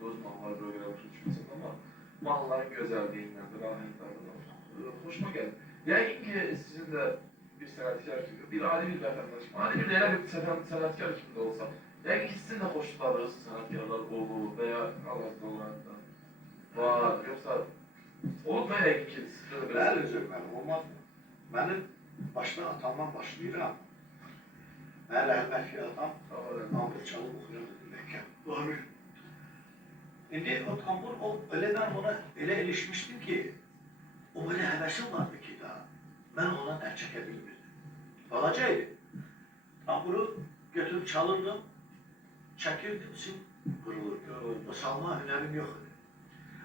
Uzmanlar böyle uçuşmasın ama malların güzelliğinden, rahatlarından hoşuma geldi. Yani ki sizin de bir sanatkar gibi, bir adi bir vatandaş, adi bir değerli bir sanatkar gibi de olsa, yani ki sizin de hoşlandığınız sanatkarlar olur veya Allah'ta olanında var, yoksa olur mu yani ki sizde de Ben üzülmem, olmaz mı? Benim baştan atamdan başlayıram. Ben rahmetli atam, Mahmut Çalık okuyordu demek. Doğru. Şimdi o tambur, öyle ben ona öyle ilişmiştim ki, o böyle hevesim vardı ki daha. Ben ona el çekebilmirdim. Balacaydı. Tamburu götürüp çalırdım, çekirdim, sim kırılırdı. O salma hünerim yok idi.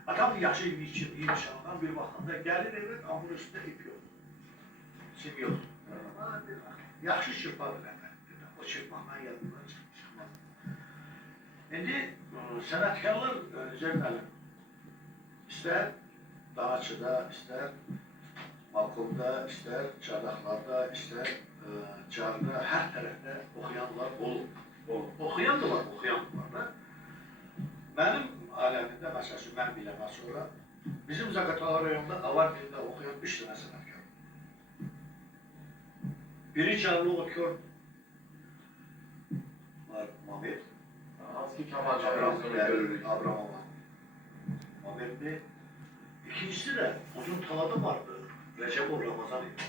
Adam da yaxşı bir inşallah bir bakımda gelir evin ambur üstünde ip yok. Sim yok. Yaxşı çırpardı benden. O çırpmakla yanından çıkmaz. Şimdi sanatkarlar üzerinden ister Dağçı'da, ister balkonda, ister çardaklarda, ister carda, her tarafta okuyanlar olur. Okuyan da var, okuyan da var. Benim alemimde mesela ben bilemez sonra bizim Zaqatala rayonunda Avar dilinde okuyan 3 tane sanatkar. Biri canlı okuyor var Mehmet. Hangi Kemal Çayır'ın Abramova. Mehmet'li. İkincisi de uzun talada vardı. Recep'o Ramazan idi.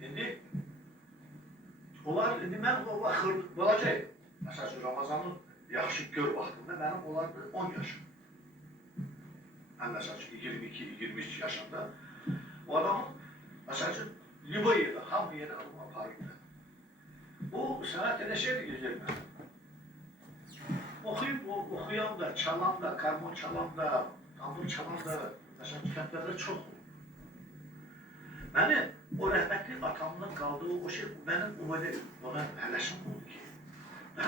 Şimdi onlar, şimdi ben o balacayım. Mesela şu Ramazan'ın yaxşı gör vaxtında benim olardı 10 yaşım. Ben mesela 22-23 yaşında. O adamın mesela libo yeri, hamı yeri alıp aparırdı. Bu sanat elə şeydir güzel ben. Okuyan da, çalan da, karmon çalan da, tambur çalan da, mesela kəndlərdə çox olur. Beni o rəhmətli atamdan qaldığı o şey, benim ona həvəsim oldu ki,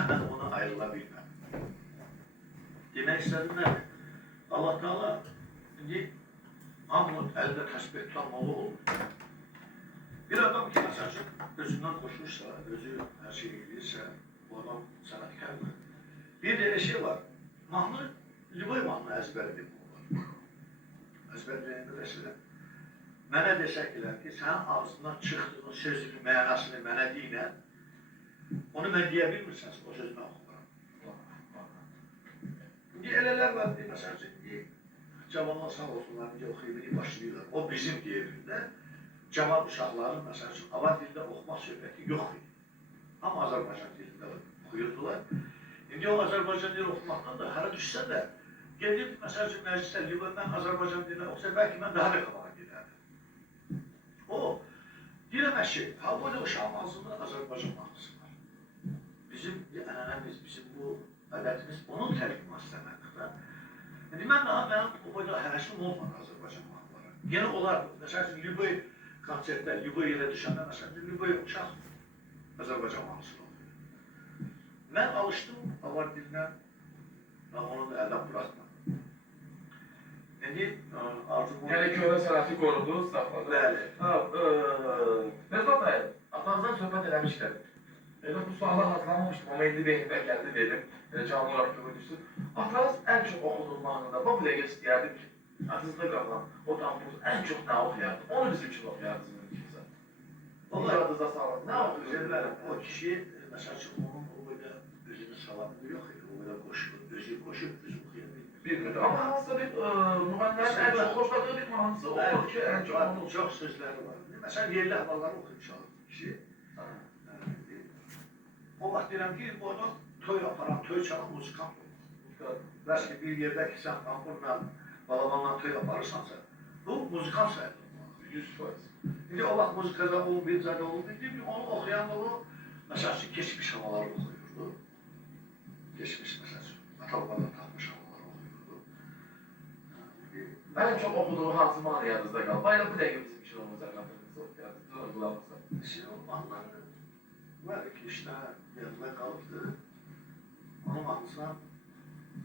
ben ona ayrıla bilmem. Demək istədim nədir? Allah Teala indi hamının əldə təsbih tutanmalı olmur. Bir adam ki, məsəlcə, özündən qoşmuşsa, özü hər şey edirsə, bu adam sənətkardır. Bir de şey var, mahnı, Liboy mahnı əzbərdir bu var. Əzbərləyəndə məsələn, mənə desəklər ki, sənin ağzından çıxdığın sözünün mənasını mənə deyinən, onu mən deyə bilmirsən, o sözü mən oxuram. İndi elələr var, məsələn, indi cavanlar sağ olsunlar, indi oxuyub başlayırlar. O bizim devrində cavan uşaqların, məsələn, Avar dilində oxumaq söhbəti yox idi. Amma Azərbaycan dilində oxuyurdular. İndi o Azərbaycan dili oxumaqdan da hara düşsə də, gedib, məsələn, məclisdə, mən Azərbaycan dilində oxusa, bəlkə mən daha da qabağa gedərdim. O, deyirəm əşi, halbuki uşağın ağzında Azərbaycan mahnısı var. Bizim ənənəmiz, bizim bu ədətimiz onun tərqiması deməkdir. İndi mən daha mənim o boyda həvəsim olmadı Azərbaycan mahnılara. Yenə olar, məsələn, Liboy konsertdə, Liboy yerə düşəndə, məsələn, Liboy uşaq Azərbaycan mahnısını oxuyur. Mən alışdım Avar dilinə, onu da əldən bırakmadım. İndi arzum... Yani köhne sanatı korudu, saxladı. Bəli. Nezbat dayı, atanızdan söhbət eləmişlər. Elə bu suallar hazırlamamışdım, amma indi beynimdən gəldi verim. Canlı olaraq görmüşsün. Atanız ən çox oxuduğu mahnıda, bu biləgə istəyərdim ki, atınızda qalan o tambuz ən çox nə oxuyardı? Onu bizim üçün oxuyardı mümkünsə. Onlar adınıza sağlam. Nə oxuyardı? O kişi, məsəl üçün, onun o boyda özünü salamı yox idi. O boyda özü qoşub, özü oxuyardı. Bilmirdi. Ama aslında bir müğənnilərin ən çox xoşladığı bir mahnısı olur ki, ən çox onu çox sözləri var. Məsələn, yerli havaları oxuyub çalırdı kişi. O vaxt deyirəm ki, bu adam toy aparan, toy çalan muzikant olur. Bəs ki, bir yerdə ki, sən tamburla, balabanla toy aparırsansa, bu muzikant sayılır. 100%. İndi o vaxt muzikada olub, bir zədə olub, onu oxuyan da o, məsəl üçün, keçmiş havaları oxuyurdu. Geçmiş məsəl üçün, atalmadan tapmış havaları oxuyurdu. Ən çox oxuduğu hansı mahnı yadınızda qaldı? Bayram bu dəqiqə bizim üçün olacaq qatırınızı oxuyardı. Qulağımıza. Şimdi o mahnıları var ki, işte yadına kalıbdı. Onun mahnısına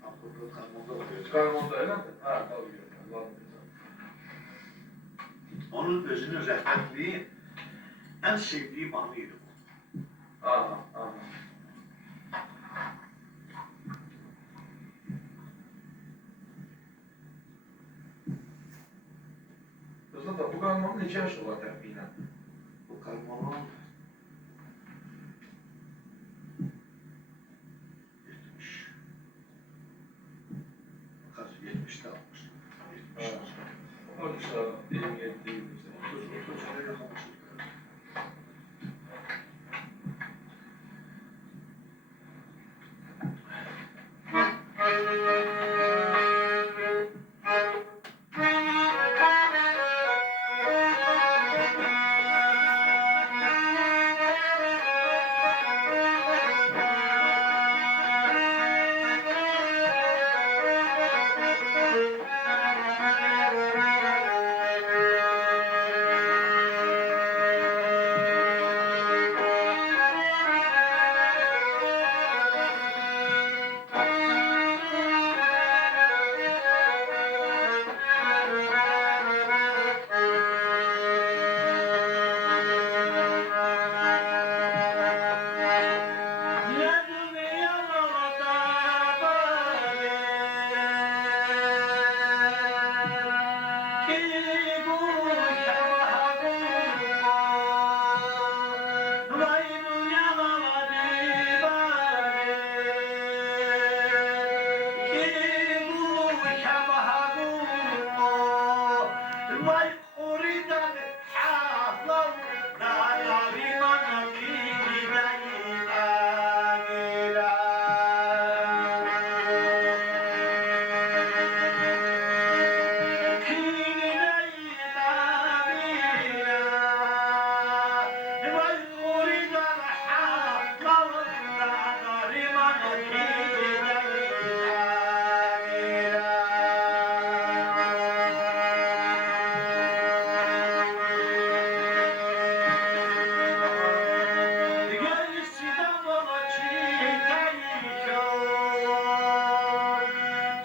Ampurda, Karmon'da oxuyacaq. Karmon'da öyle mi? Ha, tabii. Onun özünün rəhbərliyi ən sevdiyi mahnı idi bu. Aha, aha. Karmalı neçə yaş olar təxminən? Bu karmalın 70. Kaç? 70'te 60. 70. Orada işte 27 değil mi? 30'a yakın olsun.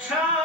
Ciao!